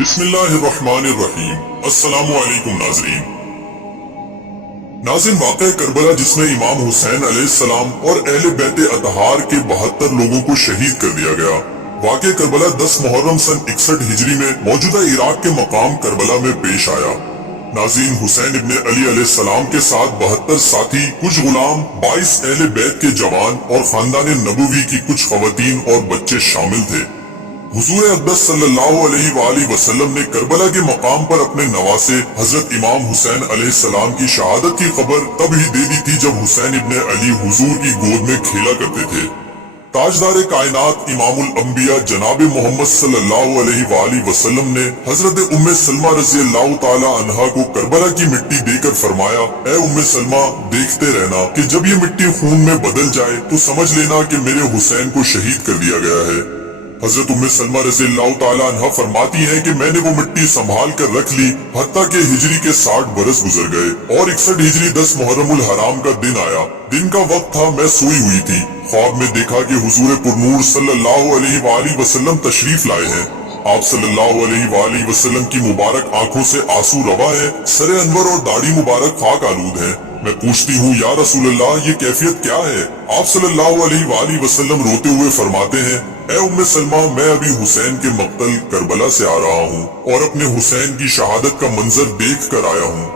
बिस्मिल्लाहिर्रहमानिर्रहीम। अस्सलामु अलैकुम नाज़रीन। वाक़या करबला जिसमें इमाम हुसैन अलैहिस्सलाम और अहले बैत अतहार के 72 लोगों को शहीद कर दिया गया। वाक़या करबला 10 मुहर्रम सन 61 हिजरी में मौजूदा इराक के मकाम करबला में पेश आया। नाज़रीन, हुसैन इब्ने अली अलैहिस्सलाम के साथ 72 साथी, कुछ गुलाम, 22 अहले बैत के जवान और खानदान नबवी की कुछ खवातीन और बच्चे शामिल थे। हुजूर अक़दस सल्लल्लाहु अलैहि वसल्लम ने करबला के मकाम पर अपने नवासे हजरत इमाम हुसैन अलैहिस्सलाम की शहादत की खबर तब ही दे दी थी जब हुसैन इब्ने अली हुजूर की गोद में खेला करते थे। ताजदार कायनात इमामुल अंबिया जनाब मोहम्मद सल्लल्लाहु अलैहि वसल्लम ने हजरत उम्मे सलमा रज़ियल्लाहु ताला अन्हा को करबला की मिट्टी देकर फरमाया, ऐ उम्मे सलमा, देखते रहना कि जब ये मिट्टी खून में बदल जाए तो समझ लेना कि मेरे हुसैन को शहीद कर दिया गया है। हजरत उम्मे सलमा रज़ियल्लाहु ताला अन्हा फरमाती हैं कि मैंने वो मिट्टी संभाल कर रख ली हत्ता के हिजरी के 60 बरस गुजर गए और 61 हिजरी 10 मुहर्रमुल हराम का दिन आया। दिन का वक्त था, मैं सोई हुई थी। ख्वाब में देखा कि हुजूर पुरनूर सल्लल्लाहु अलैहि वसल्लम तशरीफ लाए हैं। आप सल्लल्लाहु अलैहि वसल्लम की मुबारक आंखों से आंसू रवा है, सरे अनवर और दाढ़ी मुबारक खाक आलूद है। मैं पूछती हूँ, या रसूलल्लाह, ये कैफियत क्या है? आप सल्लल्लाहु अलैहि वसल्लम रोते हुए फरमाते हैं, ऐ उम्मे सलमा, मैं अभी हुसैन के मक्तल करबला से आ रहा हूँ और अपने हुसैन की शहादत का मंजर देख कर आया हूँ।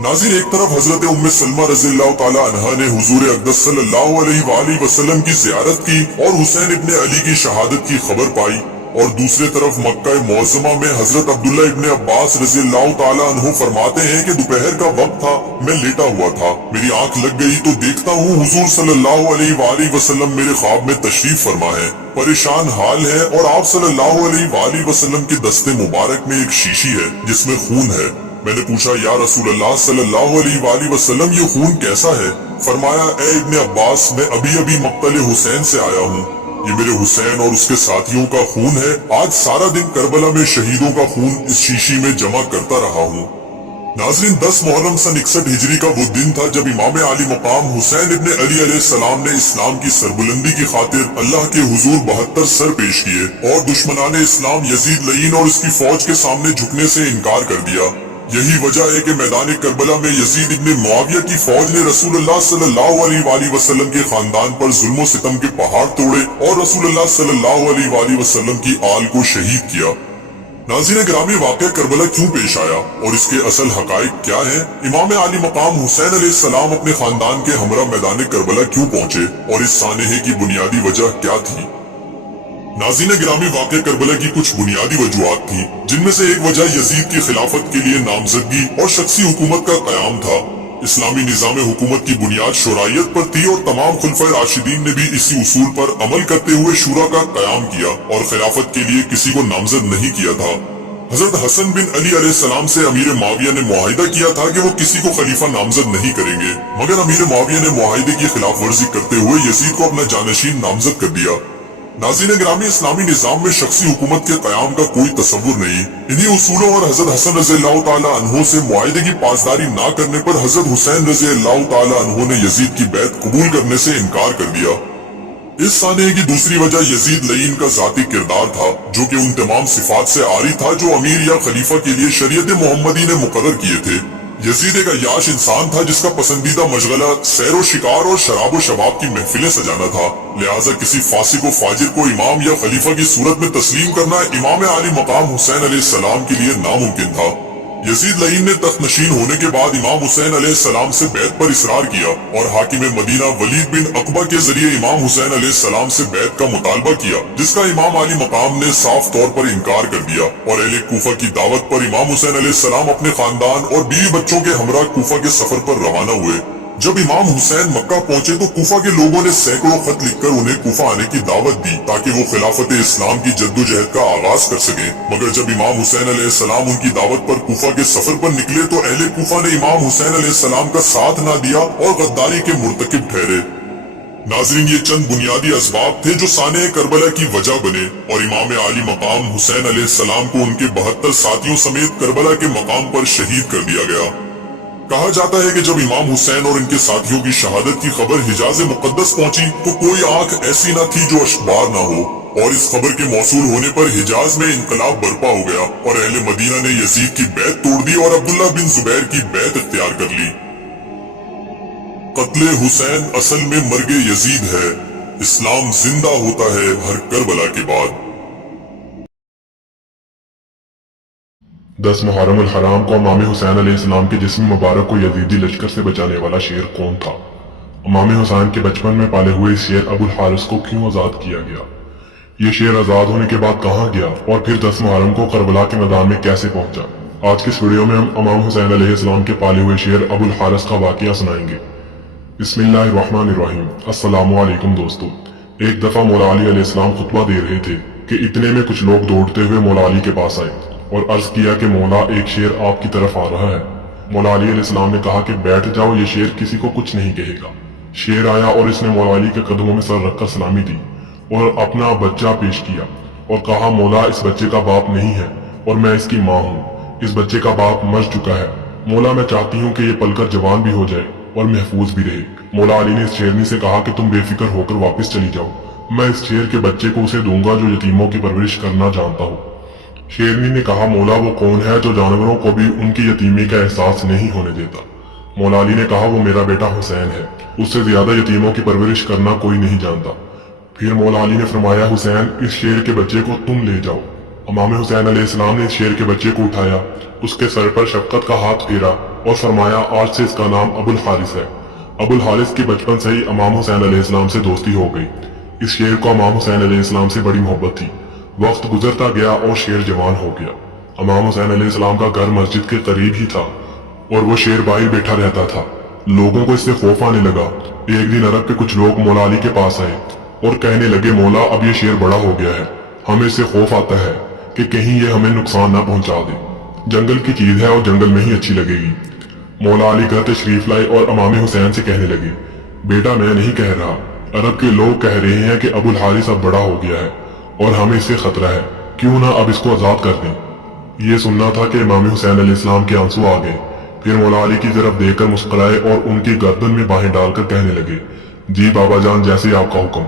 नाज़रीन, एक तरफ हजरत उम्मे सलमा रज़ियल्लाहु ताला अन्हा ने हुजूर अक़दस सल्लल्लाहु अलैहि वसल्लम की ज़ियारत की और हुसैन इब्ने अली की शहादत की खबर पाई, और दूसरी तरफ मक्का मुअज़्ज़मा में हजरत अब्दुल्ला इब्ने अब्बास रज़ियल्लाहु ताला अन्हु फरमाते हैं कि दोपहर का वक्त था, मैं लेटा हुआ था, मेरी आंख लग गई तो देखता हूँ हुजूर सल्लल्लाहु अलैहि वसल्लम मेरे ख्वाब में तशरीफ फरमा है, परेशान हाल है, और आप सल्लल्लाहु अलैहि वसल्लम के दस्ते मुबारक में एक शीशी है जिसमें खून है। मैंने पूछा, या रसूलल्लाह सल्लल्लाहु अलैहि वसल्लम, ये खून कैसा है? फरमाया, ए इब्ने अब्बास, मैं अभी अभी मक्तल हुसैन से आया हूँ, ये मेरे हुसैन और उसके साथियों का खून है। आज सारा दिन करबला में शहीदों का खून इस शीशी में जमा करता रहा हूँ। नाज़रीन, 10 मुहर्रम सन 61 हिजरी का वो दिन था जब इमाम आली मकाम हुसैन इब्ने अली अलैहिस्सलाम ने इस्लाम की सरबुलंदी की खातिर अल्लाह के हुजूर 72 सर पेश किए और दुश्मनाने इस्लाम यजीद लईन और इसकी फौज के सामने झुकने से इनकार कर दिया। यही वजह है कि मैदान करबला में यजीद इब्ने मुआविया की फौज ने रसूलुल्लाह सल्लल्लाहु अलैहि वसल्लम के खानदान पर जुल्म सितम के पहाड़ तोड़े और रसूलुल्लाह सल्लल्लाहु अलैहि वसल्लम की आल को शहीद किया। नाज़रीन ग्रामी, वाक़या करबला क्यों पेश आया और इसके असल हकाइक क्या है? इमाम आली मकाम हुसैन अलैहिस्सलाम अपने खानदान के हमरा मैदान करबला क्यों पहुंचे और इस सानहे की बुनियादी वजह क्या थी? नाज़रीन ग्रामी, वाक़या करबला की कुछ बुनियादी वजूहात थी, जिनमें से एक वजह यजीद की खिलाफत के लिए नामजदगी और शख्सी हुकूमत का क़याम था। इस्लामी निज़ाम हुकूमत की बुनियाद शुराइयत पर थी और तमाम खुलफाए राशिदीन ने भी इसी उसूल पर अमल करते हुए शूरा का क़याम किया और खिलाफत के लिए किसी को नामजद नहीं किया था। हजरत हसन बिन अली अलैहिस्सलाम से अमीर मुआविया ने मुआहिदा किया था कि वो किसी को खलीफा नामजद नहीं करेंगे, मगर अमीर मुआविया ने मुआहिदे की खिलाफ वर्जी करते हुए यजीद को अपना जानशीन नामजद कर दिया। नाज़रीन ग्रामी, इस्लामी निज़ाम में शख्सी हुकूमत के क़याम का कोई तस्वुर नहीं। इन्हीं उसूलों और हजरत हसन रज़ियल्लाहु ताला अन्हु से मुआहिदे की पासदारी ना करने पर हजरत हुसैन रज़ियल्लाहु ताला अन्हु ने यजीद की बैत कबूल करने से इनकार कर दिया। इस साने की दूसरी वजह यजीद लईन का जाती किरदार था, जो कि उन तमाम सिफात से आरी था जो अमीर या खलीफा के लिए शरीयत मोहम्मदी ने मुकर्रर किए थे। यजीद एक अय्याश इंसान था जिसका पसंदीदा मशगला सैर व शिकार और शराब व शबाब की महफिलें सजाना था। लिहाजा किसी फासिक व फाजिर को इमाम या खलीफा की सूरत में तस्लीम करना इमाम आली मकाम हुसैन अलैहिस्सलाम के लिए नामुमकिन था। यजीद लईन ने तख्त नशीन होने के बाद इमाम हुसैन अलैहिस्सलाम से बैत पर इसरार किया और हाकिम मदीना वलीद बिन अकबा के जरिए इमाम हुसैन अलैहिस्सलाम से बैत का मुतालबा किया, जिसका इमाम आली मकाम ने साफ तौर पर इनकार कर दिया और अहले कूफा की दावत पर इमाम हुसैन अलैहिस्सलाम अपने खानदान और बीवी बच्चों के हमरा कूफा के सफर पर रवाना हुए। जब इमाम हुसैन मक्का पहुंचे तो कूफा के लोगों ने सैकड़ों खत लिखकर उन्हें कूफा आने की दावत दी ताकि वो खिलाफत इस्लाम की जद्दोजहद का आगाज कर सके। मगर जब इमाम हुसैन अलैहिस्सलाम उनकी दावत पर कूफा के सफर पर निकले तो अहले कूफा ने इमाम हुसैन अलैहिस्सलाम का साथ न दिया और गद्दारी के मुर्तकिब ठहरे। नाज़रीन, ये चंद बुनियादी असबाब थे जो साने करबला की वजह बने और इमाम आली मकाम हुसैन अलैहिस्सलाम को उनके 72 साथियों समेत करबला के मकाम पर शहीद कर दिया गया। कहा जाता है कि जब इमाम हुसैन और इनके साथियों की शहादत की खबर हिजाज मुकद्दस पहुंची तो कोई आंख ऐसी न थी जो अश्कबार न हो। और इस खबर के मौसूल होने पर हिजाज में इनकलाब बर्पा हो गया और अहले मदीना ने यजीद की बैत तोड़ दी और अब्दुल्ला बिन जुबैर की बैत इख्तियार कर ली। कत्ले हुसैन असल में मर्गे यजीद है, इस्लाम जिंदा होता है हर करबला के बाद। 10 मुहर्रम अल हराम को इमाम हुसैन अलैहिस्सलाम के जिस्म मुबारक को यजीदी लश्कर से बचाने वाला शेर कौन था? इमाम हुसैन के बचपन में पाले हुए इस शेर अबुल हारिस को क्यों आजाद किया गया? ये शेर आजाद होने के बाद कहाँ गया और फिर 10 मुहर्रम को करबला के मैदान में कैसे पहुंचा? आज की इस वीडियो में हम इमाम हुसैन अलैहिस्सलाम के पाले हुए शेर अबुल हारिस का वाकया सुनाएंगे। बिस्मिल्लाहिर्रहमानिर्रहीम। अस्सलामु अलैकुम दोस्तों। एक दफा मौला अली अलैहिस्सलाम खुतबा दे रहे थे कि इतने में कुछ लोग दौड़ते हुए मौला अली के पास आए और अर्ज किया कि मौला एक शेर आपकी तरफ आ रहा है। मौला अली अलैहिस्सलाम ने कहा कि बैठ जाओ, ये शेर किसी को कुछ नहीं कहेगा। शेर आया और इसने मौला अली के कदमों में सर रखकर सलामी दी और अपना बच्चा पेश किया और कहा, मौला इस बच्चे का बाप नहीं है और मैं इसकी माँ हूँ। इस बच्चे का बाप मर चुका है। मौला मैं चाहती हूँ कि ये पलकर जवान भी हो जाए और महफूज भी रहे। मौला अली ने इस शेरनी से कहा कि तुम बेफिक्र होकर वापस चली जाओ, मैं इस शेर के बच्चे को उसे दूंगा जो यतीमों की परवरिश करना जानता हो। शेरनी ने कहा, मौला वो कौन है जो जानवरों को भी उनकी यतीमी का एहसास नहीं होने देता? मौला अली ने कहा, वो मेरा बेटा हुसैन है, उससे ज्यादा यतीमों की परवरिश करना कोई नहीं जानता। फिर मौला अली ने फरमाया, हुसैन इस शेर के बच्चे को तुम ले जाओ। इमाम हुसैन अलैहिस्सलाम ने इस शेर के बच्चे को उठाया, उसके सर पर शफकत का हाथ फेरा और फरमाया, आज से इसका नाम अबुल हारिस है। अबुल हारिस की बचपन से ही इमाम हुसैन अलैहिस्सलाम से दोस्ती हो गई। इस शेर को इमाम हुसैन अलैहिस्सलाम से बड़ी मोहब्बत थी। वक्त गुजरता गया और शेर जवान हो गया। इमाम हुसैन अलैहिस्सलाम का घर मस्जिद के करीब ही था और वो शेर बाहर बैठा रहता था। लोगों को इससे खौफ आने लगा। एक दिन अरब के कुछ लोग मौला अली के पास आए और कहने लगे, मौला अब ये शेर बड़ा हो गया है, हमें इससे खौफ आता है कि कहीं ये हमें नुकसान न पहुंचा दे। जंगल की चीज है और जंगल में ही अच्छी लगेगी। मौला अली घर तशरीफ लाए और इमाम हुसैन से कहने लगे, बेटा मैं नहीं कह रहा, अरब के लोग कह रहे हैं कि अबुल हारिस अब बड़ा हो गया है और हमें इससे खतरा है, क्यों ना अब इसको आजाद कर दें। ये सुनना था कि इमाम हुसैन अलैहिस्सलाम के आंसू आ गए। फिर मौला अली की तरफ देखकर मुस्कुराए और उनकी गर्दन में बाहें डालकर कहने लगे, जी बाबा जान जैसे आपका हुक्म।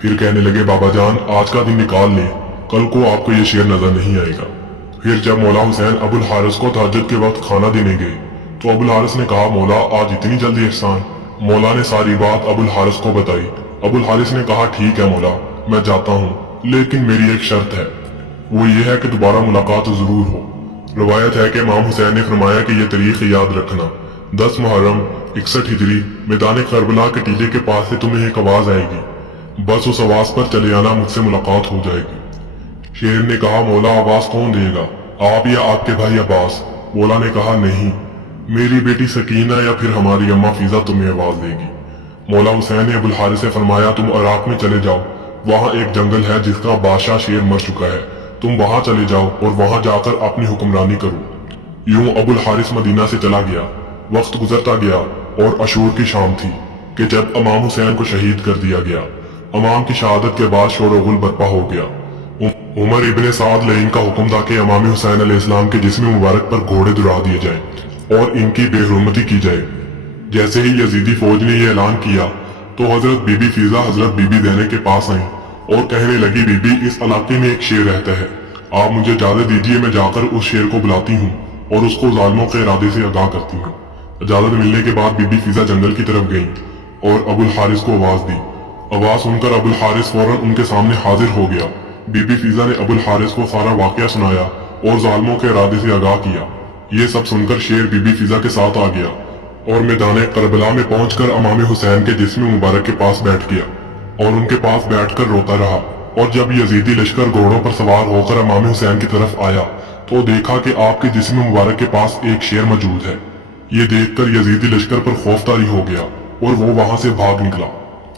फिर कहने लगे, बाबा जान आज का दिन निकाल लें, कल को आपको ये शेर नजर नहीं आएगा। फिर जब मौला हुसैन अबुल हारिस को तहज्जुद के वक्त खाना देने गए तो अबुल हारिस ने कहा, मौला आज इतनी जल्दी एहसान? मौला ने सारी बात अबुल हारिस को बताई। अबुल हारिस ने कहा, ठीक है मौला मैं जाता हूँ, लेकिन मेरी एक शर्त है, वो ये है कि दोबारा मुलाकात जरूर हो। रवायत है कि इमाम हुसैन ने फरमाया कि ये तारीख याद रखना, 10 मुहर्रम 61 हिजरी मैदान करबला के टीले के पास से तुम्हें एक आवाज आएगी, बस उस आवाज पर चले आना, मुझसे मुलाकात हो जाएगी। शेर ने कहा, मौला आवाज कौन देगा, आप या आपके भाई अब्बास? मौला ने कहा, नहीं मेरी बेटी सकीना या फिर हमारी अम्मा फीजा तुम्हें आवाज देगी। मौला हुसैन ने अबुल हारिस से फरमाया, तुम इराक में चले जाओ, वहाँ एक जंगल है जिसका बादशाह शेर मर चुका है, तुम वहाँ चले जाओ और वहाँ जाकर अपनी हुक्मरानी करो। यूं अबुल हारिस मदीना से चला गया। वक्त गुजरता गया और अशूर की शाम थी कि जब इमाम हुसैन को शहीद कर दिया गया। इमाम की शहादत के बाद शोर-ओ-गुल बर्पा हो गया। उमर इब्ने साद लईन का हुक्म था कि इमाम हुसैन अलैहिस्सलाम के जिस्म मुबारक पर घोड़े दुरा दिए जाए और इनकी बेहुरमती की जाए। जैसे ही यजीदी फौज ने यह ऐलान किया तो हजरत बीबी फीजा हजरत बीबी ज़ैनब के पास आई और कहने लगी, बीबी इस इलाके में एक शेर रहता है, आप मुझे इजाजत दीजिए, मैं जाकर उस शेर को बुलाती हूँ और उसको जालिमों के इरादे से आगाह करती हूँ। इजाजत मिलने के बाद बीबी फीजा जंगल की तरफ गई और अबुल हारिस को आवाज दी। आवाज सुनकर अबुल हारिस फौरन उनके सामने हाजिर हो गया। बीबी फीजा ने अबुल हारिस को सारा वाकया सुनाया और जालिमों के इरादे से आगाह किया। ये सब सुनकर शेर बीबी फीजा के साथ आ गया और मैदान करबला में पहुंचकर इमाम हुसैन के जिस्म मुबारक के पास बैठ गया और उनके पास बैठकर रोता रहा। और जब यजीदी लश्कर घोड़ों पर सवार होकर इमाम हुसैन की तरफ आया तो देखा कि आपके जिस्म मुबारक के पास एक शेर मौजूद है। ये देखकर यजीदी लश्कर पर खौफ तारी हो गया और वो वहां से भाग निकला।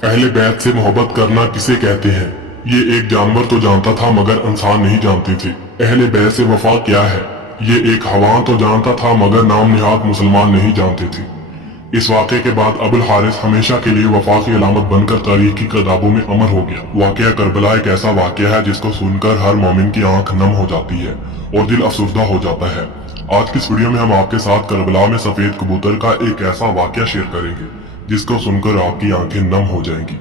अहले बैत से मोहब्बत करना किसे कहते हैं, ये एक जानवर तो जानता था मगर इंसान नहीं जानते थे। अहले बैत से वफा क्या है, ये एक हवान तो जानता था मगर नाम निहाद मुसलमान नहीं जानते थे। इस वाक़े के बाद अबुल हारिस हमेशा के लिए वफा की अलामत बनकर तारीख की किताबों में अमर हो गया। वाक़या करबला एक ऐसा वाक़या है जिसको सुनकर हर मोमिन की आंख नम हो जाती है और दिल अफसुर्दा हो जाता है। आज की इस वीडियो में हम आपके साथ करबला में सफेद कबूतर का एक ऐसा वाक़या शेयर करेंगे जिसको सुनकर आपकी आंखें नम हो जाएंगी।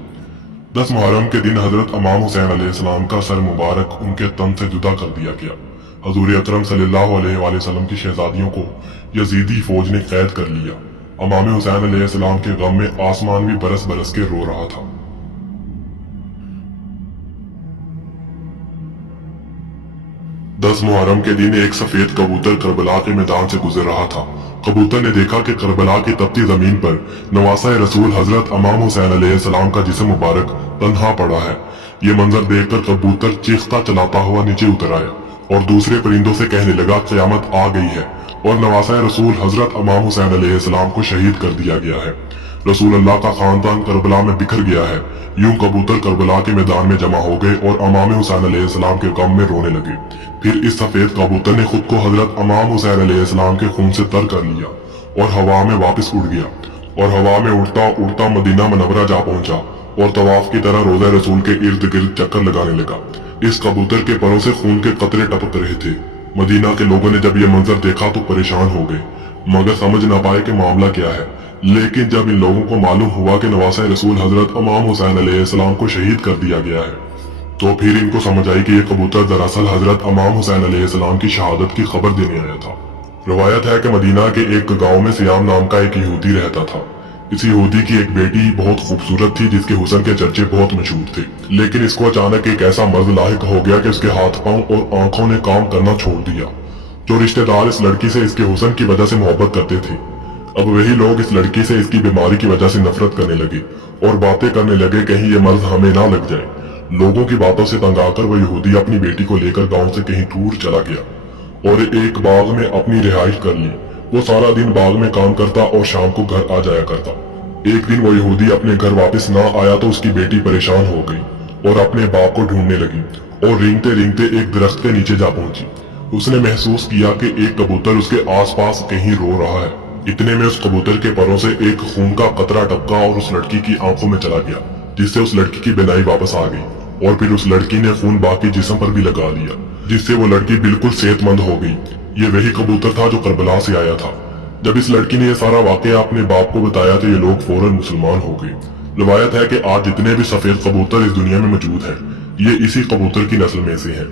10 मुहर्रम के दिन हजरत इमाम हुसैन अलैहिस्सलाम का सर मुबारक उनके तन से जुदा कर दिया गया। हजूर अकरम सल्लल्लाहु अलैहि वसल्लम की शहजादियों को यजीदी फौज ने कैद कर लिया। इमाम हुसैन अलैहिस्सलाम के गम में आसमान भी बरस बरस के रो रहा था। 10 मुहर्रम के दिन एक सफेद कबूतर करबला के मैदान से गुजर रहा था। कबूतर ने देखा कि करबला की तपती जमीन पर नवासा रसूल हजरत इमाम हुसैन अलैहिस्सलाम का जिस्म मुबारक तन्हा पड़ा है। ये मंजर देखकर कबूतर चीखता चलाता हुआ नीचे उतर आया और दूसरे परिंदों से कहने लगा, क़यामत आ गई है और नवासा रसूल हजरत इमाम हुसैन अलैहिस्सलाम को शहीद कर दिया गया है। रसूल अल्लाह का खानदान करबला में बिखर गया है। यूं कबूतर करबला के मैदान में जमा हो गए और इमाम हुसैन अलैहिस्सलाम के गम में रोने लगे। फिर इस सफेद कबूतर ने खुद को हजरत इमाम हुसैन अलैहिस्सलाम के खून से तर कर लिया और हवा में वापस उड़ गया और हवा में उड़ता उड़ता मदीना मनवरा जा पहुंचा और तवाफ की तरह रोज़ा रसूल के इर्द गिर्द चक्कर लगाने लगा। इस कबूतर के परों से खून के कतरे टपक रहे थे। मदीना के लोगों ने जब ये मंजर देखा तो परेशान हो गए, मगर समझ न पाए कि मामला क्या है। लेकिन जब इन लोगों को मालूम हुआ कि नवासा रसूल हजरत इमाम हुसैन अलैहिस्सलाम को शहीद कर दिया गया है, तो फिर इनको समझ आई कि ये कबूतर दरअसल हजरत इमाम हुसैन अलैहिस्सलाम की शहादत की खबर देने आया था। रवायत है कि मदीना के एक गांव में सियाम नाम का एक यहूदी रहता था। इस यहूदी की एक बेटी बहुत खूबसूरत थी, जिसके हुस्न के चर्चे बहुत मशहूर थे। लेकिन इसको अचानक एक ऐसा मर्द लाहिक हो गया कि उसके हाथ पांव और आंखों ने काम करना छोड़ दिया। जो रिश्तेदार इस लड़की से इसके हुस्न की वजह से मोहब्बत करते थे, अब वही लोग इस लड़की से इसकी बीमारी की वजह से नफरत करने लगे और बातें करने लगे, कहीं ये मर्ज हमें ना लग जाए। लोगों की बातों से तंग आकर वह यहूदी अपनी बेटी को लेकर गांव से कहीं दूर चला गया और एक बाग में अपनी रिहाइश कर ली। वो सारा दिन बाग में काम करता और शाम को घर आ जाया करता। एक दिन वो यहूदी अपने घर वापस ना आया तो उसकी बेटी परेशान हो गई और अपने बाप को ढूंढने लगी और रेंगते रेंगते एक दरख्त के नीचे जा पहुंची। उसने महसूस किया कि एक कबूतर उसके आसपास कहीं रो रहा है। इतने में उस कबूतर के परों से एक खून का कतरा टपका और उस लड़की की आंखों में चला गया, जिससे उस लड़की की बिनाई वापस आ गई और फिर उस लड़की ने खून बाकी जिस्म पर भी लगा लिया, जिससे वो लड़की बिल्कुल सेहतमंद हो गई। ये वही कबूतर था जो करबला से आया था। जब इस लड़की ने यह सारा वाकया अपने बाप को बताया तो ये लोग फौरन मुसलमान हो गए। रिवायत है कि आज जितने भी सफेद कबूतर इस दुनिया में मौजूद हैं, ये इसी कबूतर की नस्ल में से हैं।